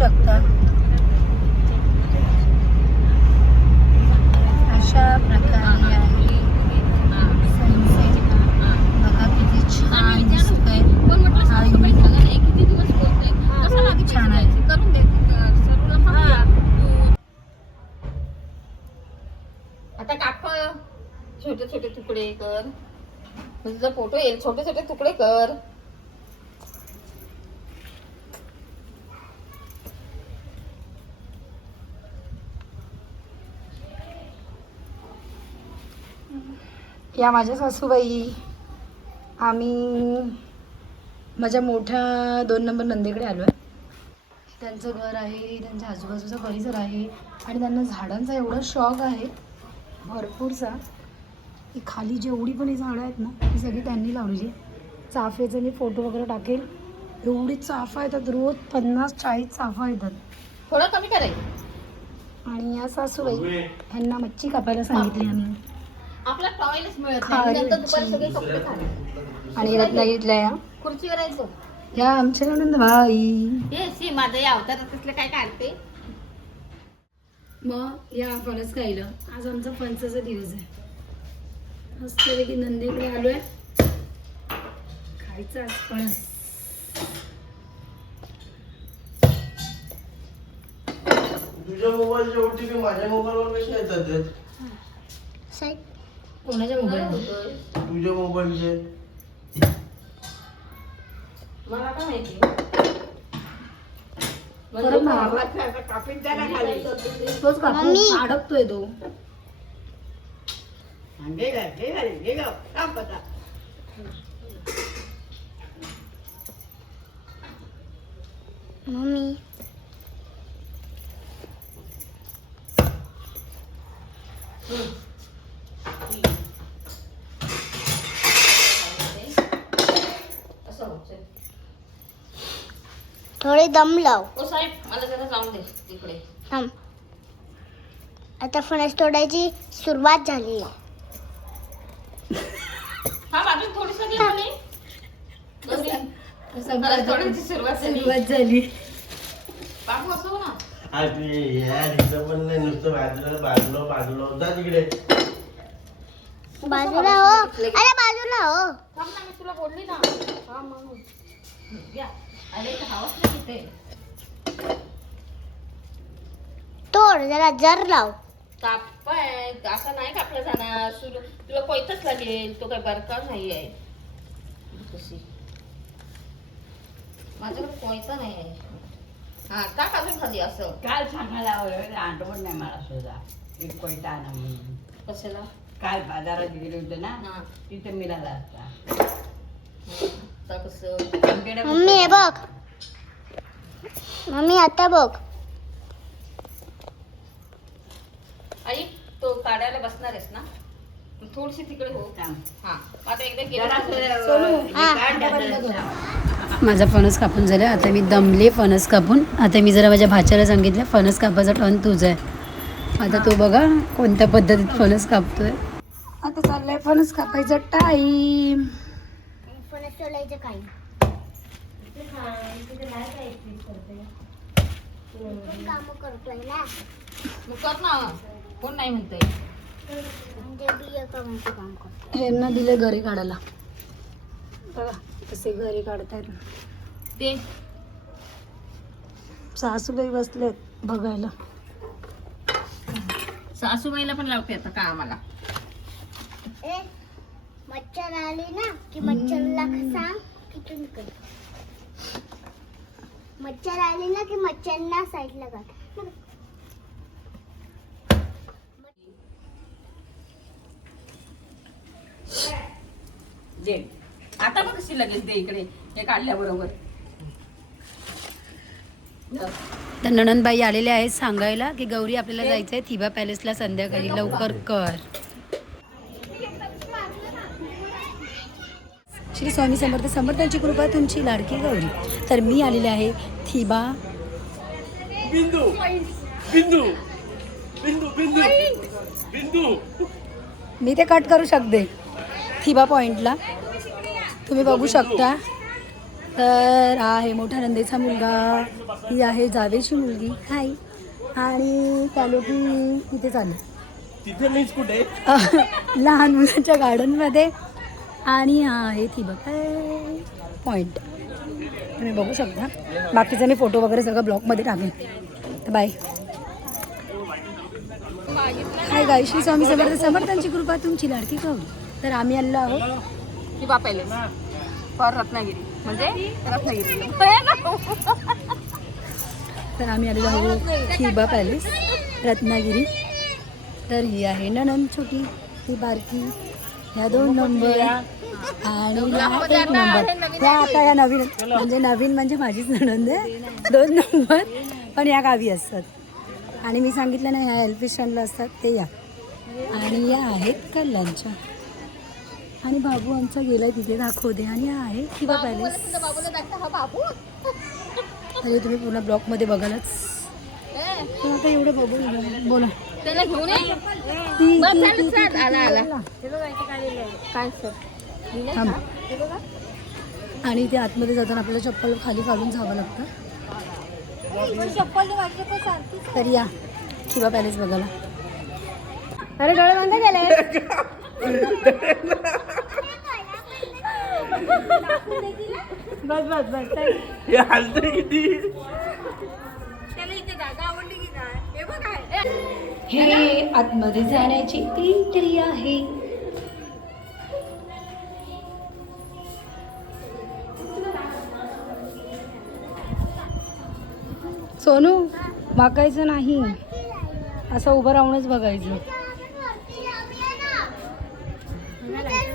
शकता. अशा प्रकारे आहे सनसेट. बघा किती छान दिसतोय. छान आहे. आता काप छोटे छोटे तुकडे कर. तुझा फोटो येईल. छोटे छोटे तुकडे कर. या माझ्या सासूबाई. आम्ही माझ्या मोठ्या 2 नंबर नंदेकडे आलो आहे. त्यांचं घर आहे, त्यांच्या आजूबाजूचा परिसर आहे आणि त्यांना झाडांचा एवढा शौक आहे भरपूरसा की खाली जेवढी पण ही झाडं आहेत ना ती सगळी त्यांनी लावलेली. चाफ्याचे मी फोटो वगैरे टाकेल. एवढी चाफा येतात, रोज 50-40 चाफा येतात. थोडं कमी करायचं. आणि या सासूबाई ह्यांना मच्छी कापायला सांगितली आम्ही. आपला टॉयलेट मिळत नाही. नंतर दुपारी सगळे कपडे खाले. आणि रत्नागिरीतल्या या खुर्चीवर यायचो. या आमच्या नंद भाई. हे माझं या अवतारात कसलं काय काढते. मग या फणस खायला. आज आमचा फणसाचा दिवस आहे. मस्तपैकी नंदेकडे आलोय. खायचं आज फणस. तुझ्या मोबाईलचे OTP माझ्या मोबाईलवर कसे येतात? कोणाच्या मोबाईल? तुझ्या मोबाईलचे. मला काय माहिती. परत ना तोच कापून अडकतोय तो. मम्मी थोडे दम लाव. ओ साहेब मला जरा जाऊन दे तिकडे. थांब. आता फणस तोडायची सुरुवात झाली. हा अजून थोडी सगळी झाली. थोडीशी सुरुवात झाली. बाबू असो ना. अरे यार इथं पण नाही, नुसतं बाजूला जा तिकडे. बाजूला हो. अरे बाजूला हो. थांब ना, मी तुला बोलली ना. हा म्हणून या. अरे हवाच नाही तिथे. तोड जरा जर लाव. कापाय असं नाही कापलं जाणार. तुला कोयताच लागेल. तो काय बरका नाही आहे. कशी माझ्याकडे कोयता नाही आहे. हा टाक अजून खाली असं. काल सांगायला आठवण नाही मला सुद्धा. एक कोयता आणा म्हणून. कशाला? काल बाजारात गेले होते ना, हा. तिथे मिळाला असता. आता कसं आमच्याकडे मम्मी हे बघ. मम्मी आता बघ. आई तो काढायला बसणार आहेस ना? थोडीशी तिकडे हो. थांब. हा आता एकदा जरासं, गेलं. हा. काढ टाकलं. माझा फणस कापून झाला. आता मी दमले फणस कापून. आता मी जरा माझ्या भाच्याला सांगितलं फणस कापायचा टर्न तुझा आहे. आता तो बघा कोणत्या पद्धतीत फणस कापतोय. आता चाललाय फणस कापायचा टाईम. फणस तोडायचं काही काम करतोय ना. मग कर ना. कोण नाही म्हणतंय. म्हणजे बिया कमायचं काम करतो. ह्यांना दिले घरी काढायला. बघा कसे घरी काढतायत. ते सासूबाई बसलेत बघायला. सासूबाईला पण लावते आता का आम्हाला. ए मच्छर आली ना की मच्छरला सांग किटून कर. मच्छर आली ना की मच्छरना साईडला कर. दे आता मग कशी लगेच दे इकडे. हे काढल्याबरोबर. तर नणंदबाई आलेल्या आहेत सांगायला की गौरी आपल्याला जायचं आहे थिबा पॅलेसला संध्याकाळी. लवकर कर. श्री स्वामी समर्थ. समर्थांची कृपा तुमची लाडकी गौरी. तर मी आलेले आहे थिबा. बिंदू बिंदू बिंदू बिंदू बिंदू. मी ते कट करू शकते थिबा पॉईंटला. तुम्ही बघू शकता तर हा आहे मोठ्या नंदेचा मुलगा, ही आहे जावेची मुलगी, हाय. आणि चालू की इथे चालू तिथे मीच कुठे लहान मुलांच्या गार्डनमध्ये. आणि हा आहे ती बघा पॉईंट, तुम्ही बघू शकता. बाकीचं मी फोटो वगैरे सगळं ब्लॉगमध्ये टाकेन. तर बाय. हाय गाय, श्री स्वामी समर्थ, समर्थांची कृपा तुमची लाडकी कवडी. तर आम्ही आलेलो आहोत किंवा पॅलेस फॉर रत्नागिरी, म्हणजे रत्नागिरी. तर आम्ही आलेलो आहोत हिबा पॅलेस रत्नागिरी. तर ही आहे नणंद छोटी, ही बारकी, ह्या 2 नंबर आणि ह्या 1 नंबर. ह्या आता या नवीन, म्हणजे नवीन म्हणजे माझीच नणंद आहे, 2 नंबर, पण या गावी असतात. आणि मी सांगितलं ना ह्या एल्फिशनला असतात ते या. आणि या आहेत कल्याणच्या. आणि बाबू आमचा गेलाय तिथे, दाखवते. आणि हा आहे हिबा पॅलेस. तरी तुम्ही पुन्हा ब्लॉगमध्ये बघालच. तर आता एवढं बघू बोला. त्याला घेऊन ये. थांब. आणि ते आतमध्ये जाताना आपल्याला चप्पल खाली काढून जावं लागतं. तर या हिबा पॅलेस बघायला. अरे डोळे बंद केले. बस बस बस. हे हलते किती. हे आतमध्ये जाण्याची एंट्री आहे. सोनू वाकायचं नाही, असं उभं राहूनच बघायचं.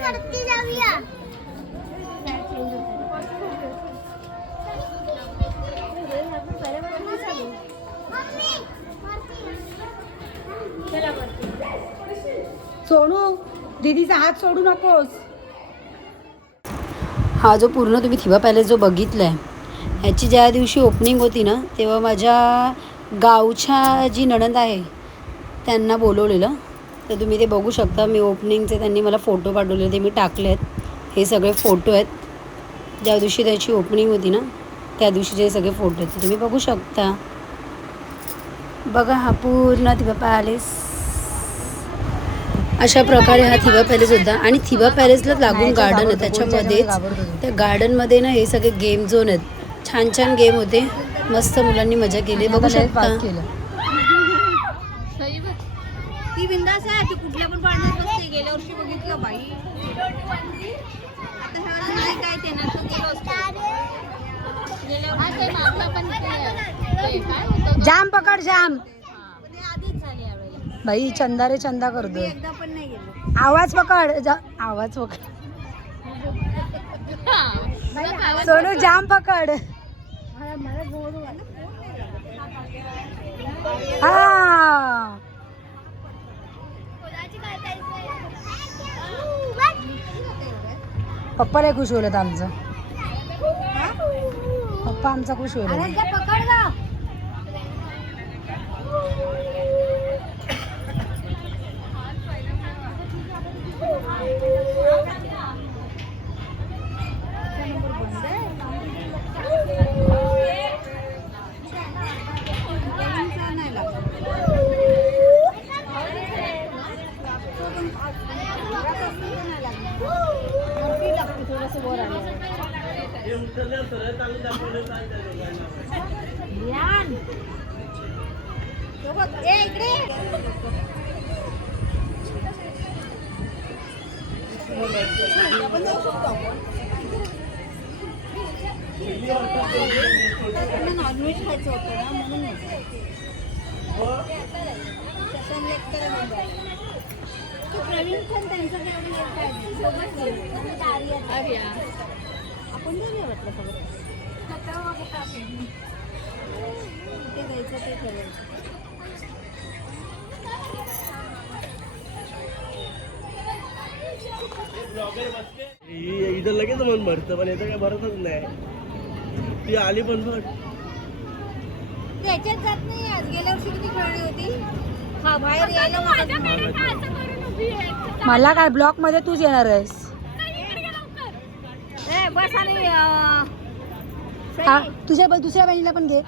वरती जाऊया. सोनू दीदीचा हात सोडू नकोस. हा जो पूर्ण तुम्ही थिबा पॅलेस जो बघितलाय, ह्याची ज्या दिवशी ओपनिंग होती ना, तेव्हा माझ्या गावच्या जी नणंद आहे त्यांना बोलवलेलं. तर तुम्ही ते बघू शकता. मी ओपनिंगचे त्यांनी मला फोटो पाठवले, ते मी टाकले आहेत. हे सगळे फोटो आहेत ज्या दिवशी त्याची ओपनिंग होती ना, त्या दिवशीचे सगळे फोटो आहेत, तुम्ही बघू शकता. बघा हा पूर्ण थिबा पॅलेस अशा प्रकारे हा थिबा पॅलेस होता. आणि थिबा पॅलेसला लागून गार्डन आहे, त्याच्यामध्येच त्या गार्डनमध्ये ना हे सगळे गेम झोन आहेत. छान छान गेम होते, मस्त मुलांनी मजा केली, बघू शकता. ती बिंदास आहे, ती कुठल्या पण पाण्यात बसते. गेल्या वर्षी बघितलं बाई, आता ह्या वर्षी नाही काय ते ना, तो गेलो असतो. गेल्या वर्षी मागला पण ते काय होतं, जाम पकड जाम. ते आधीच झाली यावेळेला. बाई चंदा रे चंदा करतोय. एकदा पण नाही गेलो. आवाज पकड आवाज पकड. सोनू जाम पकड. हा पप्पा लय खुश होईल आमचं. पप्पा आमचा खुश होईल. नॉनव्हेज खायचं होतं ना, म्हणून प्रवीण पण त्यांचं आपण जाऊया म्हटलं सगळं. कुठे जायचं ते ठरवायचं. इथं लगेच मन भरतं, पण याचं काय भरतच नाही. ती आली पण भट त्याच्यात जात नाही. आज गेल्या वर्षी किती खेळली होती. हा बाहेर यायला मला काय ब्लॉक मध्ये तूच येणार आहेस. बस. आणि हा तुझ्या दुसऱ्या बहिणीला पण घे